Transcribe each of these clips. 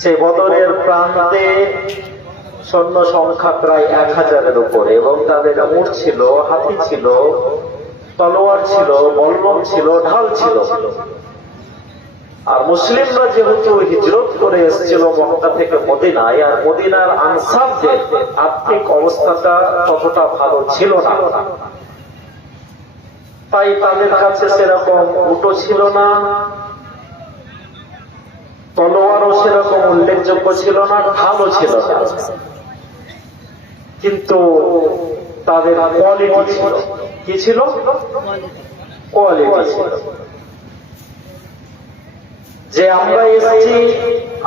সে বদরের প্রান্তে সৈন্য সংখ্যা প্রায় এক হাজারের উপরে এবং তাদের উঠ ছিল, হাতি ছিল, তলোয়ার ছিল বল্লম ছিল, ঢাল ছিল। আর মুসলিমরা যেহেতু হিজরত করে এসেছিল মক্কা থেকে মদিনায়, আর মদিনার আনসারদের আর্থিক অবস্থাটা ততটা ভালো ছিল না। তাই তাদের কাছে সেরকম উটো ছিল না। তলোয়ারও সেরকম, উল্লেখযোগ্য ছিল না, ঢালও ছিল না। কিন্তু তাদের কোয়ালিটি ছিল। কি ছিল? কোয়ালিটি যে আমরা এসেছি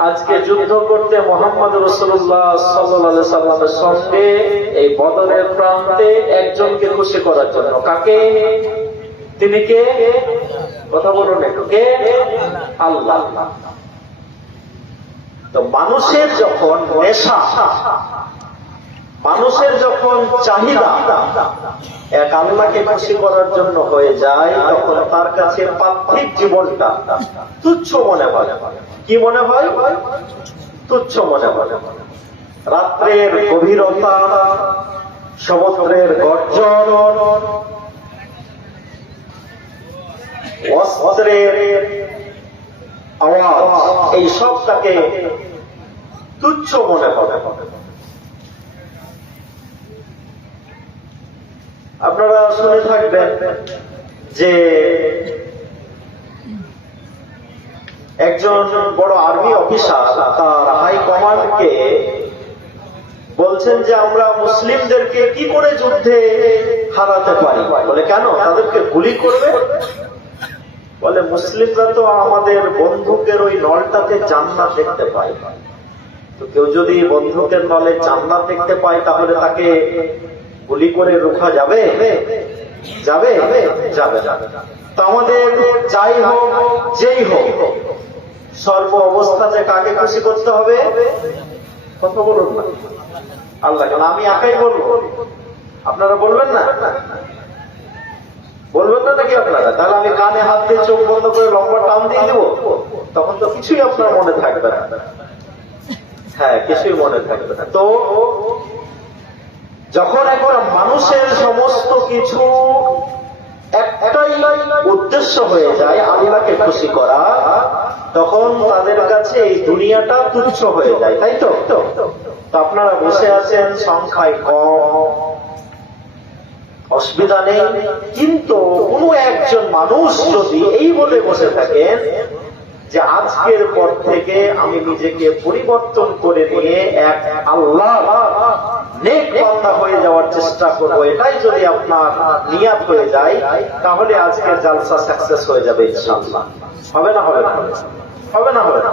আজকে যুদ্ধ করতে মোহাম্মদ রসুল্লাহ সাল্লাহ সাল্লামের সঙ্গে, এই বদলের প্রান্তে একজনকে খুশি করার জন্য। কাকে? তিনি কে? কথা বলুন একটু, কে? আল্লাহ। তো মানুষের যখন নেশা, মানুষের যখন চাহিদা, এক আল্লাহকে খুশি করার জন্য হয়ে যায়, তখন তার কাছে পার্থিব জীবনটা তুচ্ছ মনে হয়। কি মনে হয়? তুচ্ছ মনে হয়। রাত্রের গভীরতা, সমুদ্রের গর্জন অস্ত্রের আওয়াজ, এই তুচ্ছ মনে হবে। আপনারা শুনে থাকবেন যে একজন বড় আর্মি অফিসার তার হাই কমান্ডকে বলছেন যে আমরা মুসলিমদেরকে কি করে যুদ্ধে হারাতে পারি? বলে, কেন? তাদেরকে গুলি করবে? বলে মুসলিমরা তো আমাদের বন্ধুকের ওই নলটাতে জান্নাত দেখতে পায়। তো কেউ যদি বন্ধুকের নলে জান্নাত দেখতে পায়, তাহলে তাকে গুলি করে রোখা যাবে? যাবে? যাবে। তো আমাদের যাই হোক, যেই হোক, সর্ব অবস্থাতে কাকে খুশি করতে হবে? কথা বলুন না। আল্লাহ আমি একাই বলব। আপনারা বলবেন না? বলবেন না নাকি আপনারা। তাহলে আমি কানে হাত দিয়ে চোখ বন্ধ করে লম্বা টান দিয়ে দেবো। তখন তো কিছুই আপনার মনে থাকবে না। হ্যাঁ কিছুই মনে থাকবে না। তো, যখন একটা মানুষের সমস্ত কিছু উদ্দেশ্য হয়ে যায় আল্লাহকে খুশি করা, তখন তাদের কাছে এই দুনিয়াটা তুচ্ছ হয়ে যায়, তাই তো আপনারা বসে আছেন, সংখ্যায় কম। অসুবিধা নেই। কিন্তু কোন একজন মানুষ যদি এই বলে বসে থাকেন যে আজকের পর থেকে আমি নিজেকে পরিবর্তন করে নিয়ে এক আল্লাহ নেক বান্দা হয়ে যাওয়ার চেষ্টা করব, এটাই যদি আপনার নিয়াত হয়ে যায়, তাহলে আজকের জালসা সাকসেস হয়ে যাবে ইনশাআল্লাহ। হবে না হবে না? হবে না হবে না?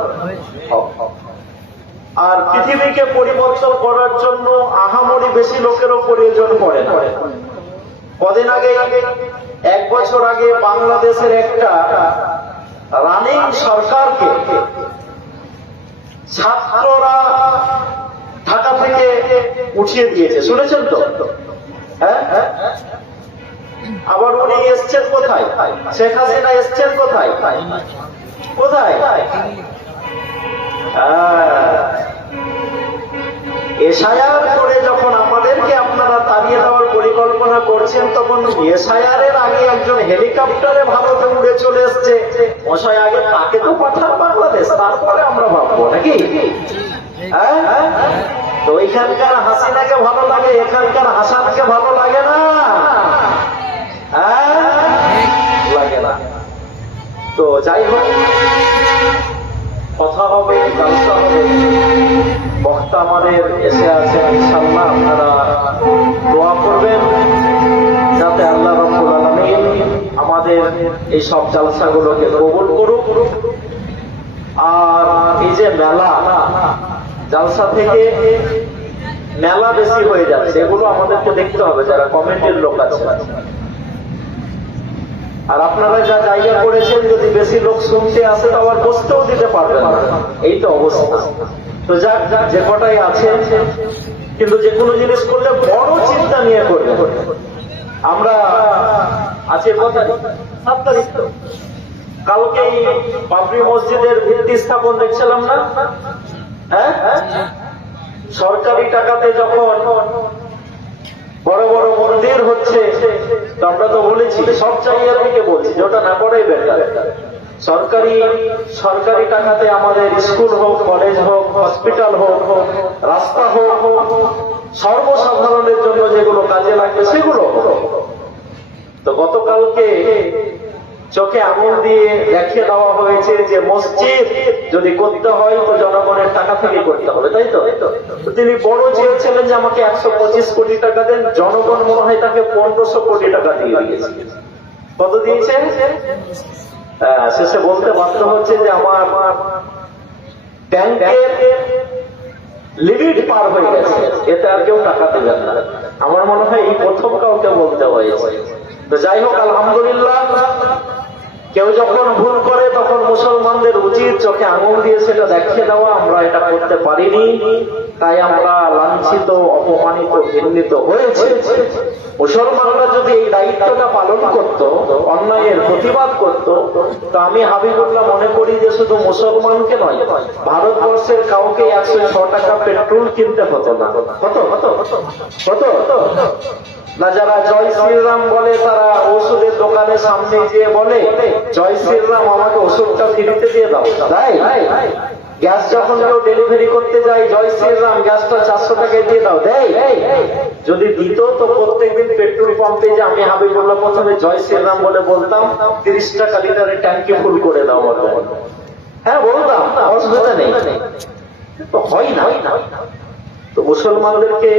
আর পৃথিবীকে পরিবর্তন করার জন্য আহামরি বেশি লোকেরও প্রয়োজন পড়ে না। কদিন আগে, এক বছর আগে বাংলাদেশের একটা রানিং সরকারকে ছাত্ররা ঢাকা থেকে উঠিয়ে দিয়েছে। শুনেছেন তো? হ্যাঁ? আবার উনি এসছেন কোথায়? শেখ হাসিনা এসছেন কোথায়? কোথায়? এসআইআর করে যখন আমাদেরকে আপনারা তাড়িয়ে পরিকল্পনা করছেন তখন এসআইআরের আগে একজন হেলিকপ্টারে ভারতে উড়ে চলে এসছে। মশাই, আগে তাকে তো পাঠান বাংলাদেশ, তারপরে আমরা ভাববো, নাকি? হ্যাঁ? তো এখানকার হাসিনাকে ভালো লাগে, এখানকার হাসানকে ভালো লাগে না? হ্যাঁ? লাগে না। তো যাই হোক, কথা হবে হবে। বক্তা আমাদের এসে আছেন ইনশাল্লাহ আপনারা দোয়া করবেন, যাতে আল্লাহ রব্বুল আলামিন আমাদের এই সব জালসাগুলোকে কবুল করুক। আর এই যে মেলা, জালসা থেকে মেলা বেশি হয়ে যাচ্ছে, এগুলো আমাদেরকে দেখতে হবে, যারা কমেন্টের লোক আছে। আর আপনারা যা জায়গা করেছেন, যদি বেশি লোক শুনতে আসে, তো আবার বসতেও দিতে পারবেন এই তো অবস্থা। তো যাক যে কটাই আছে, কিন্তু যে কোনো জিনিস করলে বড় চিন্তা নিয়ে করবে। আমরা আছে? সাত তারিখ কালকেই বাবরি মসজিদের ভিত্তি স্থাপন দেখছিলাম না? হ্যাঁ? সরকারি টাকাতে যখন বড় বড় মন্দির হচ্ছে আমরা তো বলেছি, সব জায়গা থেকে বলছি ওটা না করাই বেটার সরকারি সরকারি টাকাতে আমাদের স্কুল হোক, কলেজ হোক, হসপিটাল হোক হোক রাস্তা হোক, সর্বসাধারণের জন্য যেগুলো কাজে লাগবে সেগুলো তো গতকালকে চোখে আঙুল দিয়ে দেখিয়ে দেওয়া হয়েছে যে মসজিদ যদি করতে হয় তো জনগণের টাকা থেকে করতে হবে, তাই তো তিনি বড় চেয়েছিলেন যে আমাকে একশো পঁচিশ কোটি টাকা দেন, জনগণ মনে হয় তাকে পনেরোশো কোটি টাকা দিয়ে দিয়েছে। কত দিয়েছে? শেষে বলতে বাধ্য হচ্ছে যে আমার লিমিট পার হয়ে গেছে। এতে আর কেউ টাকা দেবেন না। আমার মনে হয় এই প্রথম কাউকে বলতে হয়েছে। তো যাই হোক, আলহামদুলিল্লাহ, কেউ যখন ভুল করে তখন মুসলমানদের উচিত চোখে আঙুল দিয়ে সেটা দেখিয়ে দেওয়া। আমরা এটা করতে পারিনি। তাই আমরা লাঞ্ছিত, অপমানিত, ঘৃণিত হয়েছে। মুসলমানরা যদি এই দায়িত্বটা পালন করত, অন্যায়ের প্রতিবাদ করত, তো আমি হাবিবুল্লাহ মনে করি যে শুধু মুসলমানকে নয়, ভারতবর্ষের কাউকে একশো ছ টাকা পেট্রোল কিনতে হতো না। কত কত কত না, যারা জয় শ্রীরাম বলে, তারা ওষুধের দোকানের সামনে গিয়ে বলে, জয় শ্রীরাম, আমাকে ওষুধটা ফিরিতে দিয়ে দাও। তাই? গ্যাস যখন কেউ ডেলিভারি করতে যায়, জয় শ্রীরাম, গ্যাসটা চারশো টাকায় দিয়ে দাও। দেয় যদি দিত, তো প্রত্যেকদিন পেট্রোল পাম্পে যে আমি হাবিবুল্লাহ প্রথমে জয় শ্রীরাম বলে বলতাম, তিরিশ টাকা লিটারের ট্যাঙ্কি ফুল করে দাও বলো হ্যাঁ বলতাম, অসুবিধা নেই। তো হয় না। তো মুসলমানদেরকে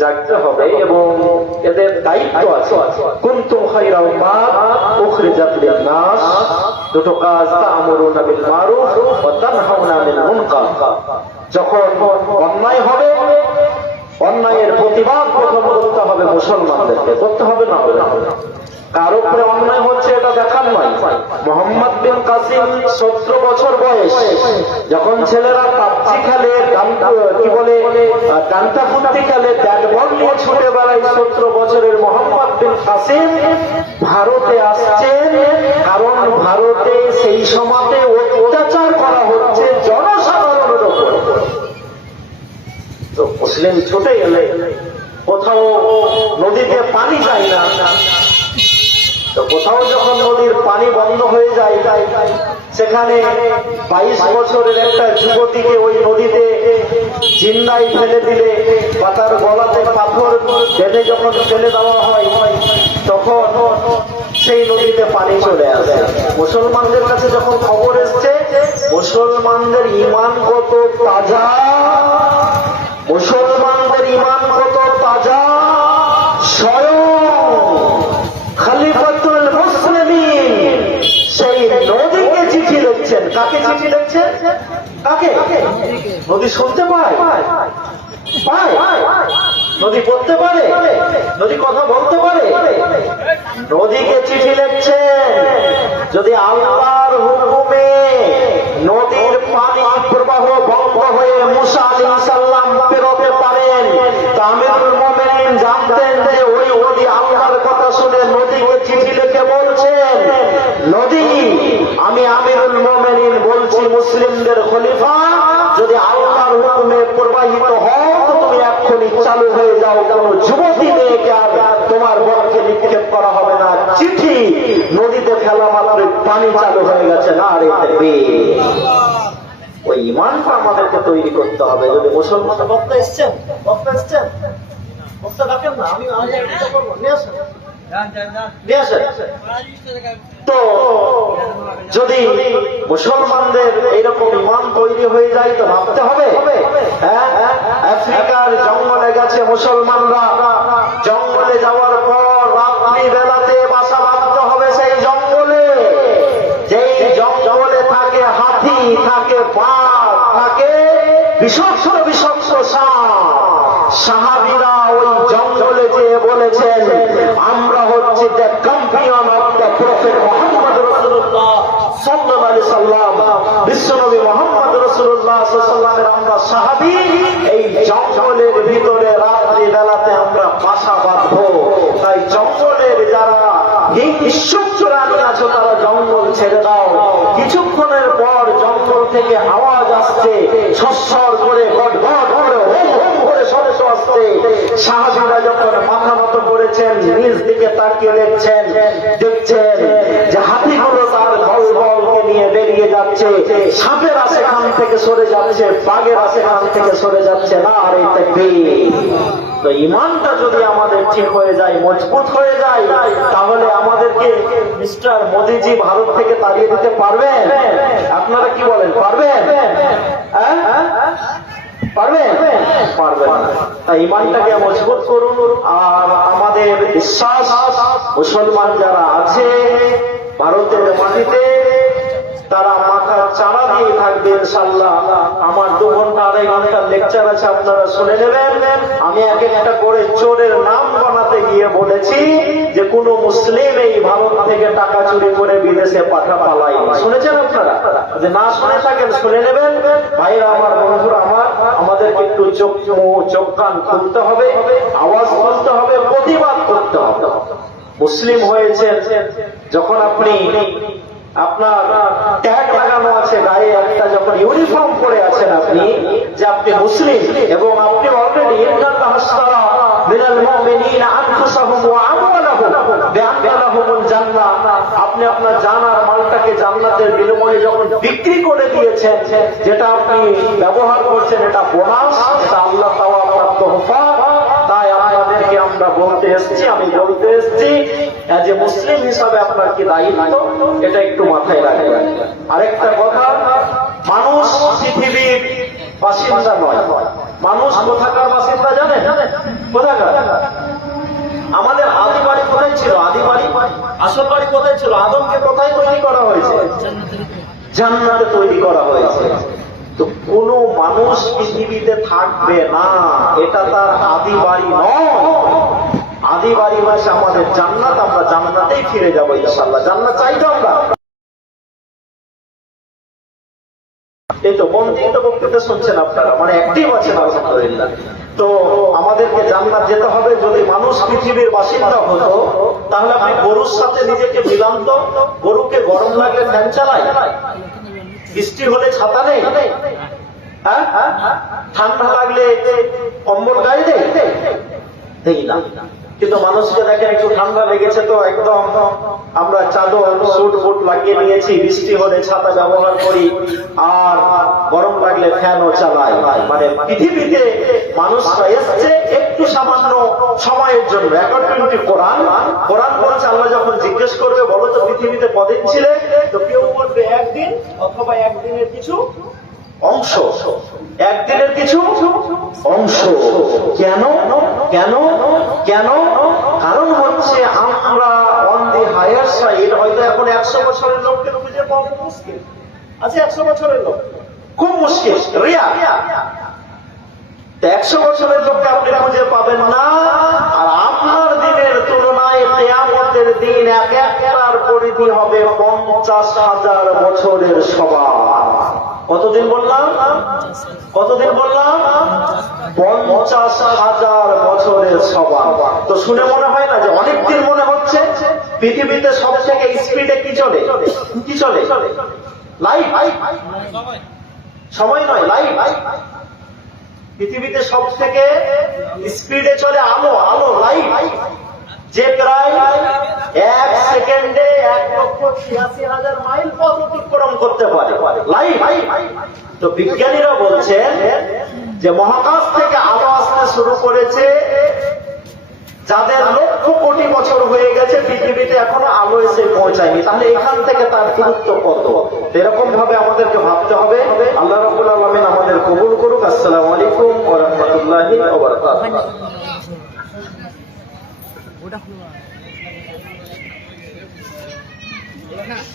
জাগতে হবে এবং এদের দায়িত্ব আছে। কুনতুম খায়রা উম্মাহ উখরিজাত লিন-নাস। দুটো কাজ তা'মুরুনা বিল মারুফ ওয়া তানহাউনা আনিল মুনকার যখন অন্যায় হবে, অন্যায়ের প্রতিবাদ প্রথম করতে হবে মুসলমানদেরকে। করতে হবে না হবে। কার উপরে অন্যায় হচ্ছে এটা দেখার নয়। মোহাম্মদ বিন কাসিম সতেরো বছর বয়স। যখন ছেলেরা পাবজি খেলে কি বলে ডান্টা ফুটি খেলে, ব্যাট নিয়ে ছুটে বেড়ায় সতেরো বছরের মোহাম্মদ বিন কাসিম, ভারতে আসছেন। সময়তে অত্যাচার করা হচ্ছে, জনসাধারণের উপর। তো মুসলিম ছুটে গেলে কোথাও নদীতে পানি যায় না। তো কোথাও যখন নদীর পানি বন্ধ হয়ে যায়, সেখানে বাইশ বছরের একটা যুবতীকে ওই নদীতে জিন্দাই ফেলে দিলে বা তার গলাতে পাথর বেঁধে যখন ফেলে দেওয়া হয়, তখন সেই নদীতে পানি চলে আসে। মুসলমানদের কাছে যখন খবর এসছে, মুসলমানদের ইমান কত তাজা? মুসলমানদের ইমান কত তাজা? স্বয়ং খালিফাতুল সেই নদীকে চিঠি লিখছেন। কাকে চিঠি লিখছেন? কাকে? নদী শুনতে পায়? পায়। নদী পড়তে পারে? নদী কথা বলতে পারে? নদীকে চিঠি লিখছেন। যদি আল্লাহর হুকুমে নদীর পানি প্রবাহ বন্ধ হয়ে মুসা আলী সাল্লাম পেরোতে পারেন তামিল মোমেন জানতেন যে ওই ওলি আল্লাহর কথা শুনে নদীকে চিঠি লিখে বলছেন নদী আমি আমিরুল মোমেনিন বলছি মুসলিমদের খলিফা যদি আল্লাহর হুকুমে প্রবাহিত হও তো তুমি এক্ষুনি চালু হয়ে যাও কোন যুবতী মেয়েকে আর তোমার বরকে নিক্ষেপ করা হবে না চিঠি নদীতে ফেলা মাত্র পানি চালু হয়ে গেছে না রে ওই ইমানটা আমাদেরকে তৈরি করতে হবে। যদি মুসলমান বক্তা এসছেন? বক্তা এসছেন? বক্তা ডাকেন না আমি তো যদি মুসলমানদের এইরকম ইমান তৈরি হয়ে যায় তো ভাবতে হবে। হ্যাঁ? আফ্রিকার জঙ্গলে গেছে মুসলমানরা। জঙ্গলে যাওয়ার পর রাত্রি বেলাতে বাসা বাঁধতে হবে সেই জঙ্গলে যেই জঙ্গলে থাকে হাতি থাকে বাঘ থাকে বিষাক্ত বিষাক্ত সাহাবিরা ওই জঙ্গলে যেয়ে বলেছেন, আমরা হচ্ছে the companion of the prophet Mohammad রসুল্লাহ বিশ্বনবী মোহাম্মদ রসুল্লাহ সাল্লামের আমরা সাহাবি। এই জঙ্গলের ভিতরে রাত্রি বেলাতে আমরা বাসা বাঁধবো। তাই জঙ্গলের যারা হিংসুক প্রাণী আছো, তারা জঙ্গল ছেড়ে দাও। কিছুক্ষণের পর থেকে আওয়াজ আসছে, সস্বর করে তো ইমানটা যদি আমাদের ঠিক হয়ে যায়, মজবুত হয়ে যায়, তাহলে আমাদেরকে মিস্টার মোদিজি ভারত থেকে তাড়িয়ে দিতে পারবেন? আপনারা কি বলেন পারবেন হ্যাঁ? পারবেন না। তাই ইমানটাকে মজবুত করুন আর আমাদের বিশ্বাস, মুসলমান যারা আছে, ভারতের মাটিতে, তারা মাথা চাড়া দিয়ে থাকবে ইনশাল্লাহ আমার দু ঘণ্টা, আড়াই ঘণ্টার লেকচার আছে, আপনারা শুনে নেবেন। আমি এক একটা করে চোরের নাম বানাতে গিয়ে বলেছি যে, কোন মুসলিম এই ভারত থেকে টাকা চুরি করে বিদেশে পাঠা পালাই শুনেছেন আপনারা? যে না শুনে থাকেন, শুনে নেবেন। ভাইরা, আমার বন্ধুরা, আমার আমাদেরকে একটু চোখ মুখ, চোখ কান খুলতে হবে আওয়াজ তুলতে হবে প্রতিবাদ করতে হবে। মুসলিম হয়েছে যখন আপনি আপনার ট্যাগ লাগানো আছে গায়ে একটা যখন ইউনিফর্ম পরে আছেন আপনি যে আপনি মুসলিম এবং আপনি অলরেডি ইন্নাল্লাহ আশতারা মিনাল মুমিনিনা আনফুসাহুম ওয়া আপনি আপনার জান আর মালটাকে জান্নাতের বিনিময়ে যখন বিক্রি করে দিয়েছেন, যেটা আপনি ব্যবহার করছেন, এটা বোনাস, এটা আল্লাহ তাআলা আপনার তোহফা। তাই আপনাদেরকে আমরা বলতে এসেছি, আমি বলতে এসেছি যে মুসলিম হিসাবে আপনার কি দায়িত্ব? এটা একটু মাথায় রাখবেন। আরেকটা কথা, মানুষ পৃথিবীর বাসিন্দা নয়। মানুষ কোথাকার বাসিন্দা জানেন? বাড়ি কোথায় ছিল, আদমকে কোথায় তৈরি করা হয়েছে? জান্নাতে তৈরি করা হয়েছে। তো কোন মানুষ পৃথিবীতে থাকবে না, এটা তার আদি বাড়ি নয়। আদি বাড়ি হয়েছে আমাদের জান্নাত, আমরা জান্নাতেই ফিরে যাব ইনশাল্লাহ জান্নাত চাই তো আমরা। এই তো বন্দিত বক্তৃতা শুনছেন আপনারা? মানে অ্যাক্টিভ আছেন, আলহামদুলিল্লাহ। তো আমাদেরকে জান্নাত যেতে হবে যদি মানুষ পৃথিবীর বাসিন্দা হতো, তাহলে আপনি গরুর সাথে নিজেকে মিলান তো গরুকে গরম লাগলে ফ্যান চালায় বৃষ্টি হলে ছাতা নেই হ্যাঁ? ঠান্ডা লাগলে কম্বল গায়ে দেয় না কিন্তু মানুষকে দেখেন, একটু ঠান্ডা লেগেছে তো একদম। আমরা চাদর সুট বুট লাগিয়ে নিয়েছি, বৃষ্টি হলে ছাতা ব্যবহার করি, আর গরম লাগলে ফ্যান ফ্যানও চালাই। মানে পৃথিবীতে মানুষরা এসছে একটু সামান্য সময়ের জন্য। অ্যাকর্ডিং কোরআন কোরআন বলছে, আল্লাহ যখন জিজ্ঞেস করবে, বলো তো পৃথিবীতে কদিন ছিলে? তো কেউ বলবে, একদিন অথবা একদিনের কিছু অংশ। একদিনের কিছু অংশ। কেন? কেন? কেন? কারণ হচ্ছে আমরা অন দি হায়ার সাইড হয়তো এখন একশো বছরের লোককে খুঁজে পাওয়া মুশকিল। আছে একশো বছরের লোক। খুব মুশকিল। রিয়া। একশো বছরের লোককে আপনি খুঁজে পাবেন না। আর আপনার দিনের তুলনায় কেয়ামতের দিন এক একটার পরিধি হবে পঞ্চাশ হাজার বছরের সভা। কতদিন বললাম? কতদিন বললাম? পঞ্চাশ হাজার বছরের সভা। তো শুনে মনে হয় না যে অনেক দিন মনে হচ্ছে পৃথিবীতে সব থেকে স্পিডে কি চলে? কি চলে? লাইট সময় নয় লাইট পৃথিবীতে সব থেকে স্পিডে চলে আলো আলো লাইট যে প্রায় এক সেকেন্ডে এক লক্ষ ছিয়াশি হাজার মাইল পথ অতিক্রম করতে পারে। তো বিজ্ঞানীরা বলছেন যে মহাকাশ থেকে আলো আসতে শুরু করেছে, যাদের লক্ষ কোটি বছর হয়ে গেছে, পৃথিবীতে এখনও আলো এসে পৌঁছায়নি। তাহলে এখান থেকে তার দূরত্ব কত? এরকম ভাবে আমাদেরকে ভাবতে হবে। আল্লাহ রাবুল আলমিন আমাদের কবুল করুক। আসসালামু আলাইকুম ও রহমতুল্লাহি ওটা